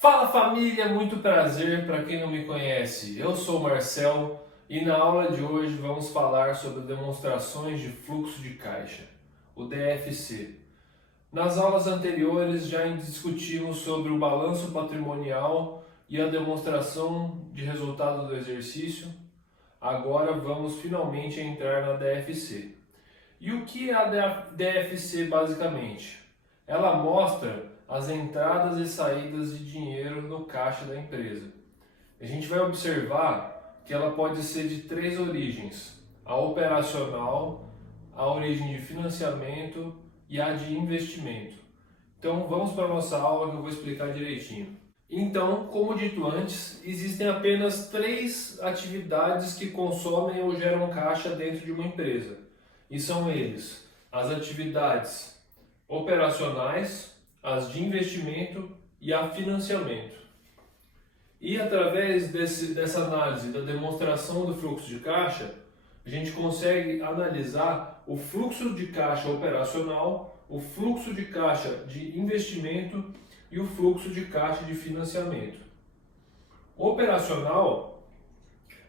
Fala família, muito prazer para quem não me conhece. Eu sou o Marcel e na aula de hoje vamos falar sobre demonstrações de fluxo de caixa, o DFC. Nas aulas anteriores já discutimos sobre o balanço patrimonial e a demonstração de resultado do exercício. Agora vamos finalmente entrar na DFC. E o que é a DFC basicamente? Ela mostra as entradas e saídas de dinheiro no caixa da empresa. A gente vai observar que ela pode ser de três origens: a operacional, a origem de financiamento e a de investimento. Então vamos para a nossa aula que eu vou explicar direitinho. Então, como dito antes, existem apenas três atividades que consomem ou geram caixa dentro de uma empresa. E são eles: as atividades operacionais, as de investimento e a financiamento. E através dessa análise da demonstração do fluxo de caixa, a gente consegue analisar o fluxo de caixa operacional, o fluxo de caixa de investimento e o fluxo de caixa de financiamento. Operacional,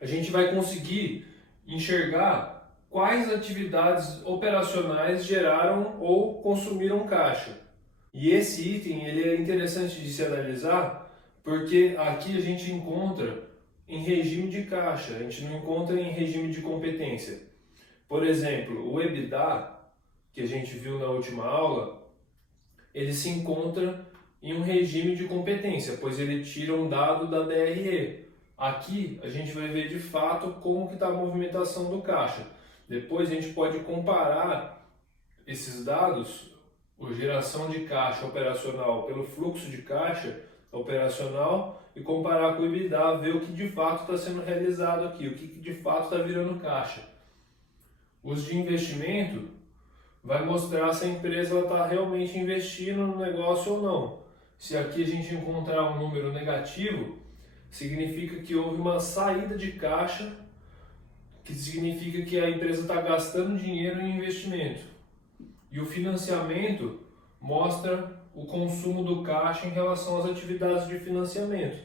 a gente vai conseguir enxergar quais atividades operacionais geraram ou consumiram caixa. E esse item ele é interessante de se analisar porque aqui a gente encontra em regime de caixa, a gente não encontra em regime de competência. Por exemplo, o EBITDA, que a gente viu na última aula, ele se encontra em um regime de competência, pois ele tira um dado da DRE. Aqui a gente vai ver de fato como que está a movimentação do caixa. Depois a gente pode comparar esses dados, a geração de caixa operacional pelo fluxo de caixa operacional e comparar com o EBITDA, ver o que de fato está sendo realizado aqui, o que de fato está virando caixa. Os de investimento vai mostrar se a empresa está realmente investindo no negócio ou não. Se aqui a gente encontrar um número negativo, significa que houve uma saída de caixa, que significa que a empresa está gastando dinheiro em investimento. E o financiamento mostra o consumo do caixa em relação às atividades de financiamento,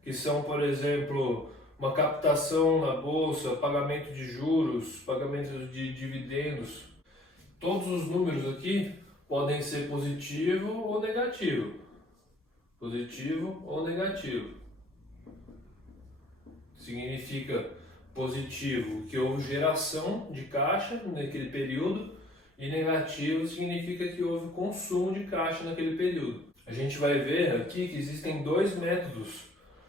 que são, por exemplo, uma captação na bolsa, pagamento de juros, pagamento de dividendos. Todos os números aqui podem ser positivo ou negativo. Positivo ou negativo. Significa positivo que houve geração de caixa naquele período, e negativo significa que houve consumo de caixa naquele período. A gente vai ver aqui que existem dois métodos,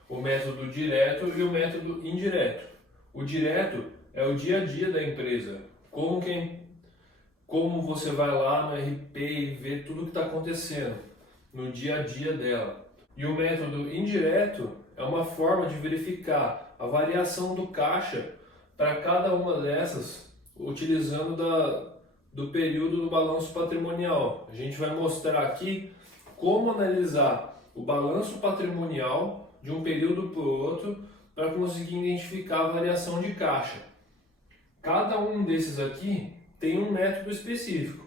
o método direto e o método indireto. O direto é o dia a dia da empresa, como você vai lá no RP e vê tudo o que está acontecendo no dia a dia dela. E o método indireto é uma forma de verificar a variação do caixa para cada uma dessas, utilizando do período do balanço patrimonial. A gente vai mostrar aqui como analisar o balanço patrimonial de um período para o outro para conseguir identificar a variação de caixa. Cada um desses aqui tem um método específico.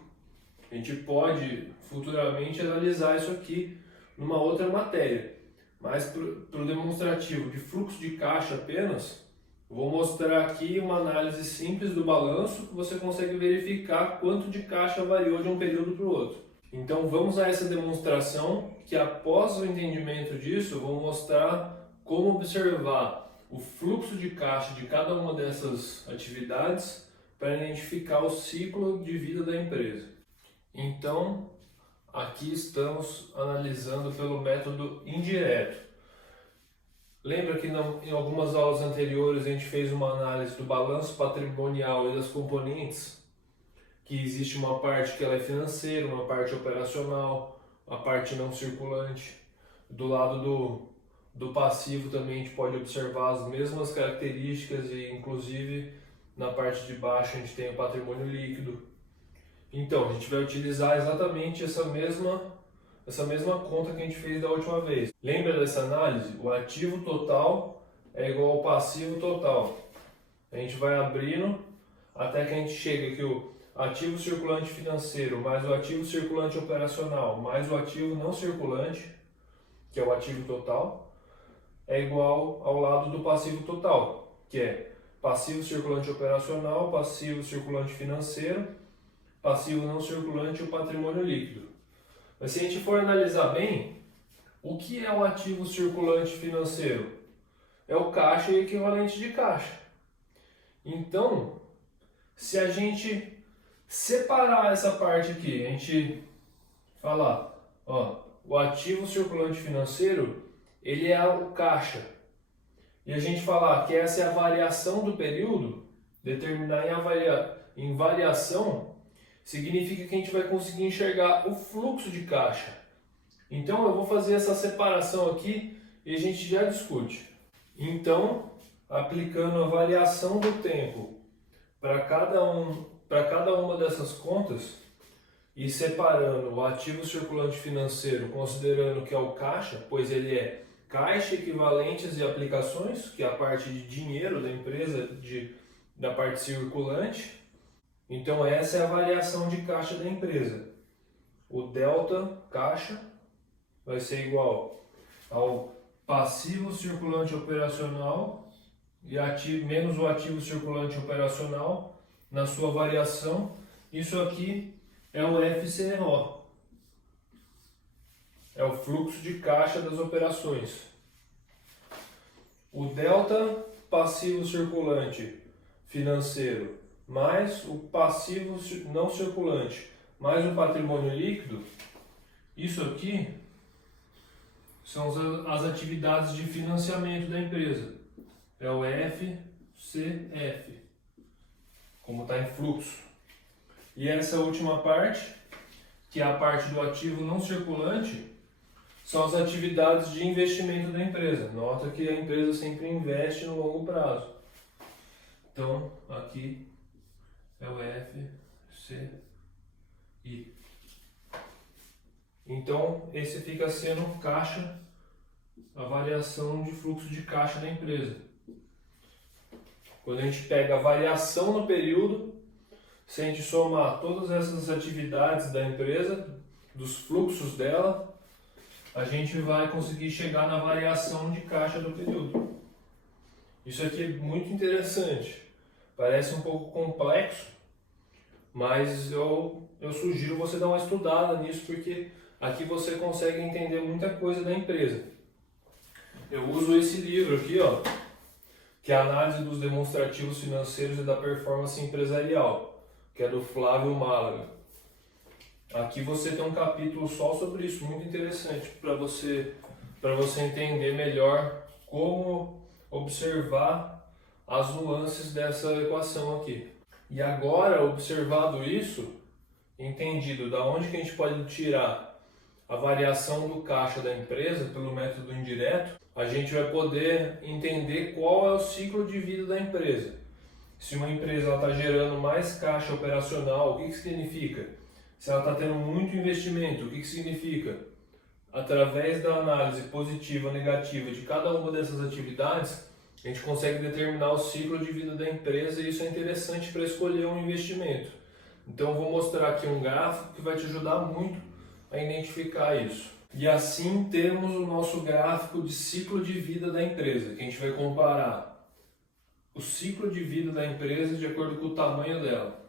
A gente pode futuramente analisar isso aqui numa outra matéria, mas para o demonstrativo de fluxo de caixa apenas, vou mostrar aqui uma análise simples do balanço que você consegue verificar quanto de caixa variou de um período para o outro. Então vamos a essa demonstração que após o entendimento disso, eu vou mostrar como observar o fluxo de caixa de cada uma dessas atividades para identificar o ciclo de vida da empresa. Então, aqui estamos analisando pelo método indireto. Lembra que em algumas aulas anteriores a gente fez uma análise do balanço patrimonial e das componentes, que existe uma parte que ela é financeira, uma parte operacional, uma parte não circulante. Do lado do passivo também a gente pode observar as mesmas características e inclusive na parte de baixo a gente tem o patrimônio líquido. Então a gente vai utilizar exatamente essa mesma conta que a gente fez da última vez. Lembra dessa análise? O ativo total é igual ao passivo total. A gente vai abrindo até que a gente chega que o ativo circulante financeiro mais o ativo circulante operacional mais o ativo não circulante que é o ativo total, é igual ao lado do passivo total, que é passivo circulante operacional, passivo circulante financeiro, passivo não circulante e o patrimônio líquido. Mas se a gente for analisar bem, o que é o ativo circulante financeiro? É o caixa e equivalente de caixa. Então, se a gente separar essa parte aqui, a gente falar, ó, o ativo circulante financeiro, ele é o caixa. E a gente falar que essa é a variação do período, determinar em variação, significa que a gente vai conseguir enxergar o fluxo de caixa. Então eu vou fazer essa separação aqui e a gente já discute. Então, aplicando a variação do tempo para cada uma dessas contas e separando o ativo circulante financeiro, considerando que é o caixa, pois ele é caixa, equivalentes e aplicações, que é a parte de dinheiro da empresa, da parte circulante. Então essa é a variação de caixa da empresa. O delta caixa vai ser igual ao passivo circulante operacional e menos o ativo circulante operacional na sua variação. Isso aqui é o FCO, é o fluxo de caixa das operações. O delta passivo circulante financeiro mais o passivo não circulante mais o patrimônio líquido, isso aqui são as atividades de financiamento da empresa. É o FCF, como está em fluxo. E essa última parte, que é a parte do ativo não circulante, são as atividades de investimento da empresa. Nota que a empresa sempre investe no longo prazo. Então, aqui é o FCI. Então, esse fica sendo caixa, a variação de fluxo de caixa da empresa. Quando a gente pega a variação no período, se a gente somar todas essas atividades da empresa, dos fluxos dela, a gente vai conseguir chegar na variação de caixa do período. Isso aqui é muito interessante. Parece um pouco complexo, mas eu sugiro você dar uma estudada nisso, porque aqui você consegue entender muita coisa da empresa. Eu uso esse livro aqui, ó, que é a Análise dos Demonstrativos Financeiros e da Performance Empresarial, que é do Flávio Málaga. Aqui você tem um capítulo só sobre isso, muito interessante, para você entender melhor como observar as nuances dessa equação aqui. E agora, observado isso, entendido da onde que a gente pode tirar a variação do caixa da empresa pelo método indireto, a gente vai poder entender qual é o ciclo de vida da empresa. Se uma empresa está gerando mais caixa operacional, o que significa? Se ela está tendo muito investimento, o que significa? Através da análise positiva ou negativa de cada uma dessas atividades, a gente consegue determinar o ciclo de vida da empresa e isso é interessante para escolher um investimento. Então eu vou mostrar aqui um gráfico que vai te ajudar muito a identificar isso. E assim temos o nosso gráfico de ciclo de vida da empresa, que a gente vai comparar o ciclo de vida da empresa de acordo com o tamanho dela.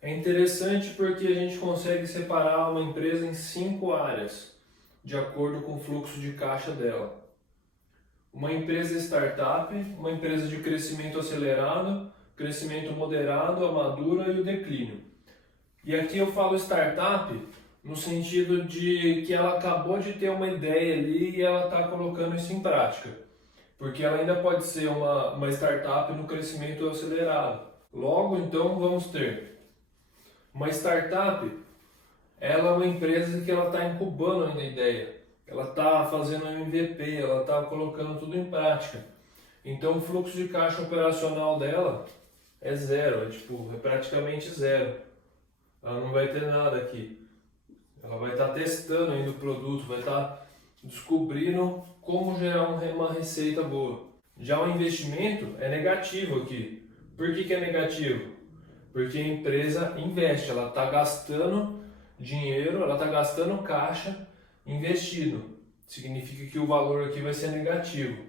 É interessante porque a gente consegue separar uma empresa em 5 áreas, de acordo com o fluxo de caixa dela. Uma empresa startup, uma empresa de crescimento acelerado, crescimento moderado, a madura e o declínio. E aqui eu falo startup no sentido de que ela acabou de ter uma ideia ali e ela está colocando isso em prática. Porque ela ainda pode ser uma startup no crescimento acelerado. Logo, então, vamos ter uma startup, ela é uma empresa que ela está incubando ainda a ideia. Ela está fazendo um MVP, ela está colocando tudo em prática. Então o fluxo de caixa operacional dela é zero, é praticamente zero. Ela não vai ter nada aqui. Ela vai estar testando ainda o produto, vai estar descobrindo como gerar uma receita boa. Já o investimento é negativo aqui. Por que é negativo? Porque a empresa investe, ela está gastando dinheiro, ela está gastando caixa investindo. significa que o valor aqui vai ser negativo.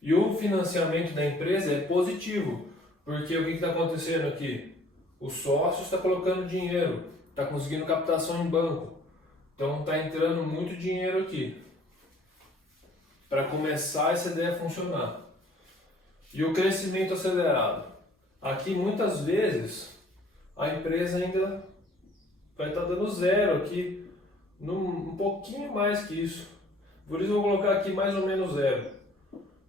E o financiamento da empresa é positivo, porque o que está acontecendo aqui? O sócio está colocando dinheiro, está conseguindo captação em banco, então está entrando muito dinheiro aqui para começar essa ideia a funcionar. E o crescimento acelerado? Aqui muitas vezes a empresa ainda vai estar dando zero aqui, um pouquinho mais que isso. Por isso eu vou colocar aqui mais ou menos zero.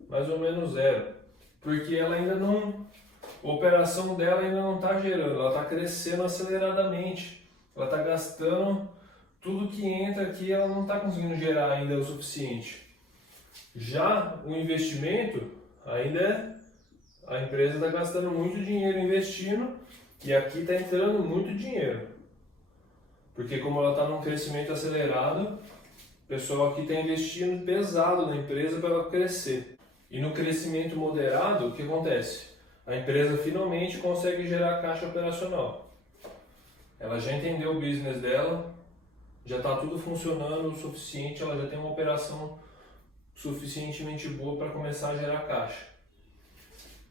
Mais ou menos zero. Porque ela ainda não, a operação dela ainda não está gerando, ela está crescendo aceleradamente. Ela está gastando tudo que entra aqui, ela não está conseguindo gerar ainda o suficiente. Já o investimento, ainda a empresa está gastando muito dinheiro investindo e aqui está entrando muito dinheiro. Porque como ela está num crescimento acelerado, o pessoal aqui está investindo pesado na empresa para ela crescer. E no crescimento moderado, o que acontece? A empresa finalmente consegue gerar caixa operacional. Ela já entendeu o business dela, já está tudo funcionando o suficiente, ela já tem uma operação suficientemente boa para começar a gerar caixa.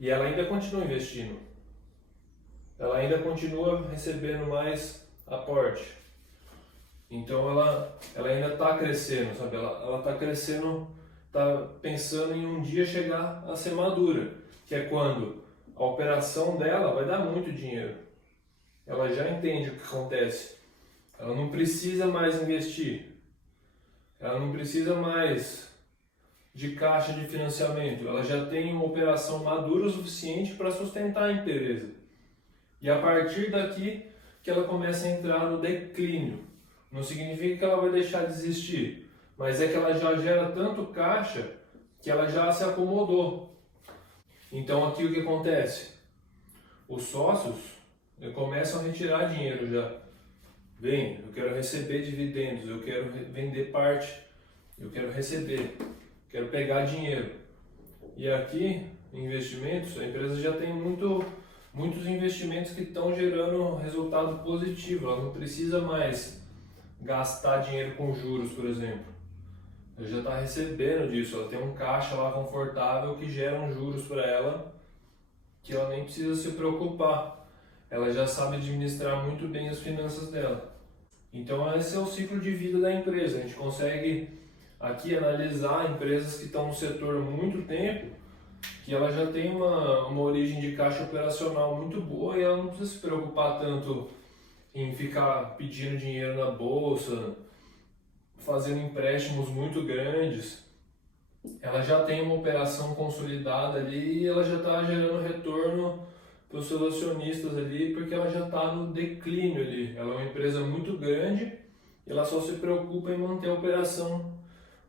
E ela ainda continua investindo. Ela ainda continua recebendo mais aporte. Então ela ainda está crescendo, sabe? Ela está crescendo, está pensando em um dia chegar a ser madura, que é quando a operação dela vai dar muito dinheiro. Ela já entende o que acontece. Ela não precisa mais investir. Ela não precisa mais de caixa de financiamento. Ela já tem uma operação madura o suficiente para sustentar a empresa. E a partir daqui que ela começa a entrar no declínio. Não significa que ela vai deixar de existir, mas é que ela já gera tanto caixa que ela já se acomodou. Então aqui o que acontece? Os sócios começam a retirar dinheiro já. Bem, eu quero receber dividendos, eu quero vender parte, eu quero receber, quero pegar dinheiro. E aqui, investimentos, a empresa já tem muitos investimentos que estão gerando resultado positivo. Ela não precisa mais gastar dinheiro com juros, por exemplo. Ela já está recebendo disso, ela tem um caixa lá confortável que gera juros para ela, que ela nem precisa se preocupar. Ela já sabe administrar muito bem as finanças dela. Então esse é o ciclo de vida da empresa. A gente consegue aqui analisar empresas que estão no setor há muito tempo, que ela já tem uma origem de caixa operacional muito boa e ela não precisa se preocupar tanto em ficar pedindo dinheiro na bolsa, fazendo empréstimos muito grandes. Ela já tem uma operação consolidada ali e ela já está gerando retorno para os seus acionistas ali, porque ela já está no declínio ali. Ela é uma empresa muito grande e ela só se preocupa em manter a operação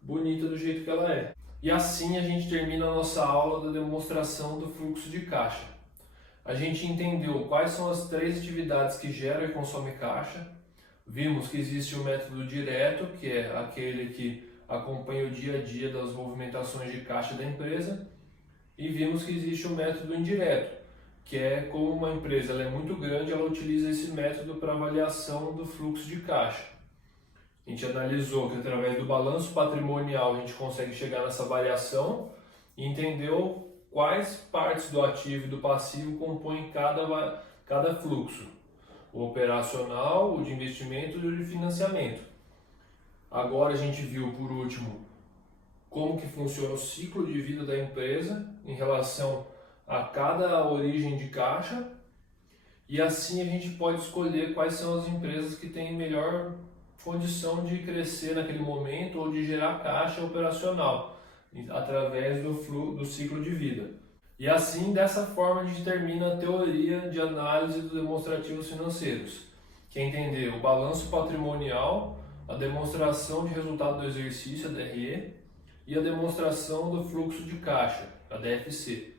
bonita do jeito que ela é. E assim a gente termina a nossa aula da demonstração do fluxo de caixa. A gente entendeu quais são as 3 atividades que geram e consomem caixa. Vimos que existe o método direto, que é aquele que acompanha o dia a dia das movimentações de caixa da empresa. E vimos que existe o método indireto, que é como uma empresa ela é muito grande, ela utiliza esse método para avaliação do fluxo de caixa. A gente analisou que através do balanço patrimonial a gente consegue chegar nessa variação e entendeu quais partes do ativo e do passivo compõem cada fluxo. O operacional, o de investimento e o de financiamento. Agora a gente viu, por último, como que funciona o ciclo de vida da empresa em relação a cada origem de caixa, e assim a gente pode escolher quais são as empresas que têm melhor condição de crescer naquele momento ou de gerar caixa operacional através do ciclo de vida. E assim, dessa forma, a gente termina a teoria de análise dos demonstrativos financeiros, que é entender o balanço patrimonial, a demonstração de resultado do exercício, a DRE, e a demonstração do fluxo de caixa, a DFC.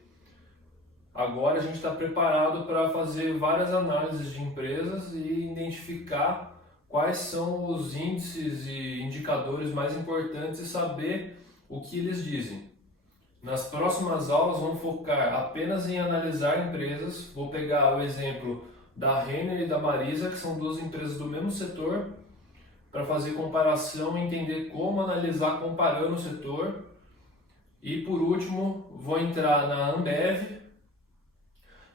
Agora a gente está preparado para fazer várias análises de empresas e identificar quais são os índices e indicadores mais importantes e saber o que eles dizem. Nas próximas aulas vamos focar apenas em analisar empresas. Vou pegar o exemplo da Renner e da Marisa, que são 2 empresas do mesmo setor. para fazer comparação e entender como analisar comparando o setor. E por último, vou entrar na Ambev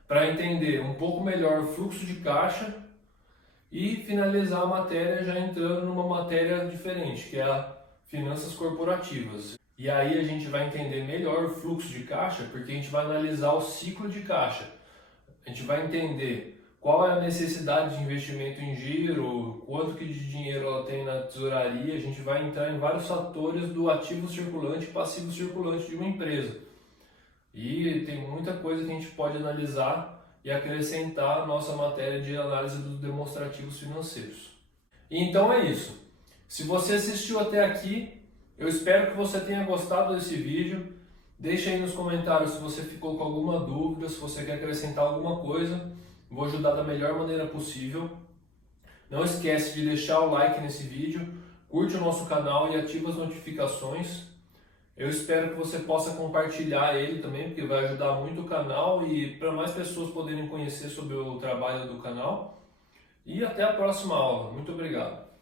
para entender um pouco melhor o fluxo de caixa e finalizar a matéria já entrando numa matéria diferente, que é a finanças corporativas. E aí a gente vai entender melhor o fluxo de caixa, porque a gente vai analisar o ciclo de caixa. A gente vai entender qual é a necessidade de investimento em giro, quanto que de dinheiro ela tem na tesouraria. A gente vai entrar em vários fatores do ativo circulante e passivo circulante de uma empresa. E tem muita coisa que a gente pode analisar e acrescentar à nossa matéria de análise dos demonstrativos financeiros. E então é isso. Se você assistiu até aqui, eu espero que você tenha gostado desse vídeo. Deixe aí nos comentários se você ficou com alguma dúvida, se você quer acrescentar alguma coisa. Vou ajudar da melhor maneira possível. Não esquece de deixar o like nesse vídeo, curte o nosso canal e ativa as notificações. Eu espero que você possa compartilhar ele também, porque vai ajudar muito o canal e para mais pessoas poderem conhecer sobre o trabalho do canal. E até a próxima aula. Muito obrigado.